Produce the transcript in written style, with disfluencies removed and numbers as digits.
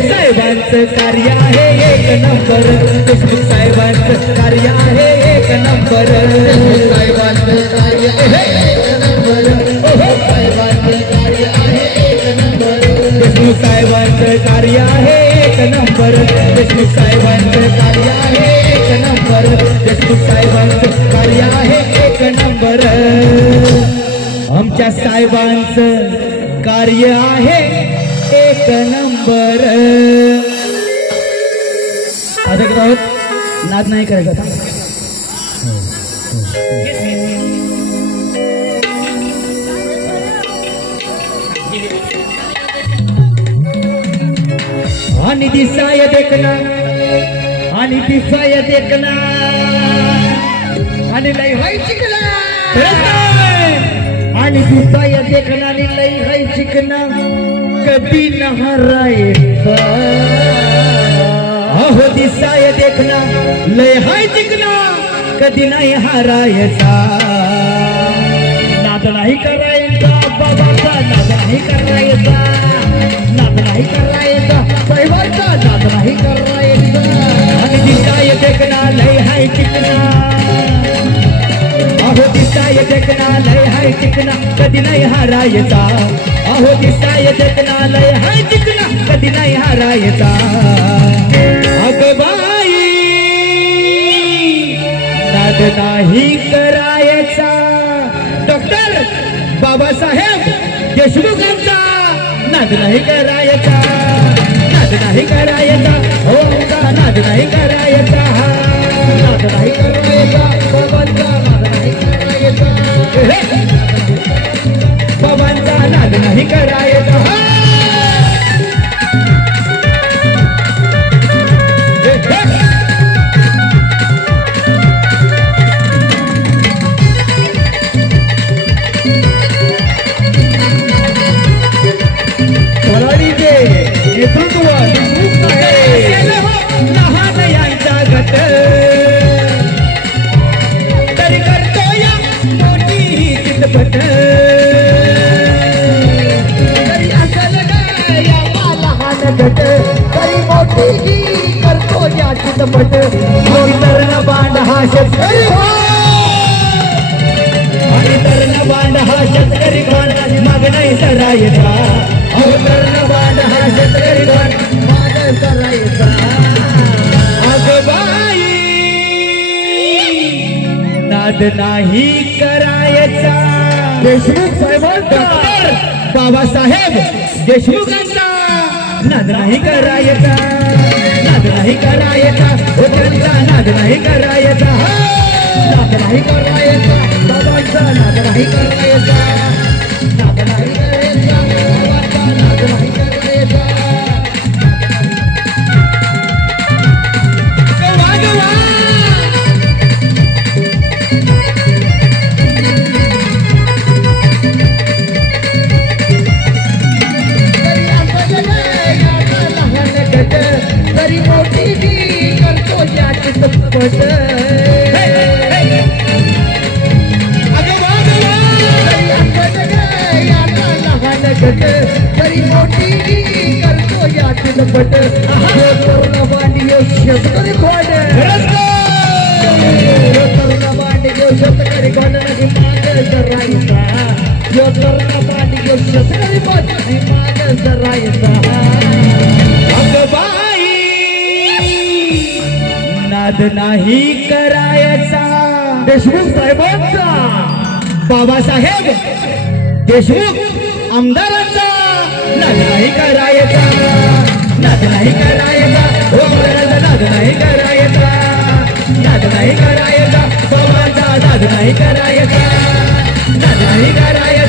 साहेबांचं कार्य आहे एक नंबर, देशमुख साहेबांचं कार्य आहे एक नंबर, साहेबांचं कार्य आहे एक नंबर, साहेबांचं कार्य आहे एक नंबर, देशमुख साहेबांचं कार्य आहे एक नंबर, देशमुख साहेबांचं कार्य आहे एक नंबर, देशमुख साहेबांचं कार्य आहे एक नंबर, आमच्या साहेबांचं कार्य आहे एक नंबर. आता करत आहोत, नाद नाही करायचा आता. आणि दिसाय देखना, आणि दिसाय देखना, आणि लई हाय चिकना, आणि दिसाय देखना, आणि लई हाय चिकना, कधी न हरायचा. अहो दिसाय देखना, लय हाय चिकना, कधी नाही हरायचा. नाद नाही करायचा बाबाचा, नाद नाही करायचा, नाद नाही करायचा साहेबांचा, नाद नाही करायचा. आणि दिसाय देखना, लय हाय चिकना, अहो दिसाय देखना, लय हाय चिकना, कधी नाही हरायचा. अहो दिसाय देखना, लय हाय चिकना, कधी नाही हरायचा. अग बाई नाद नाही करायचा. डॉक्टर बाबासाहेब देशमुखांचा नाद नाही करायचा, नाद नाही करायचा, हो आमचा नाद नाही करायचा, नाद नाही करायचा बाबांचा, नाद नाही करायचा, बाबांचा नाद नाही करायचा. तलाडीचे नेतृत्व लहान यांचा गट, तरी करतो या मोठी ही चितपट, तरी असल या लहान गट, तरी मोठी ही करतो या चितपट. तरण बांड हा शेतकरी, आणि तरण बांड हा शेतकरी कोण माग नाही सरायचा. अहो तरण बांड हा शेतकरी कोण माग सरायचा. अग बाई नाद नाही करायचा. देशमुख साहेबांचा, बाबासाहेब देशमुखांचा नाद नाही करायचा, नाद नाही करायचा, हो त्यांचा नाद नाही करायचा, नाद नाही करायचा, बाबांचा नाद नाही करायचा, नाद नाही करायचा, बाबांचा नाद नाही करायचा. तरी मोठी जी करतो या चितपट, तरी मोठी जी करतो या चितपट. तरुण बांडियो शेतकरी कोण, तरुण बांडियो शेतकरी कोण नाही माग जरायचा. यो तरुण बांडियो शेतकरी कोण नाही माग जरायचा. अग बाई नाद नाही करायचा. देशमुख साहेबांचा, बाबासाहेब देशमुख आमदारांचा नाद नाही करायचा, नाद नाही करायचा, हो आमदारांचा नाद नाही करायचा, नाद नाही करायचा, बाबांचा नाद नाही करायचा, नाद नाही करायचा.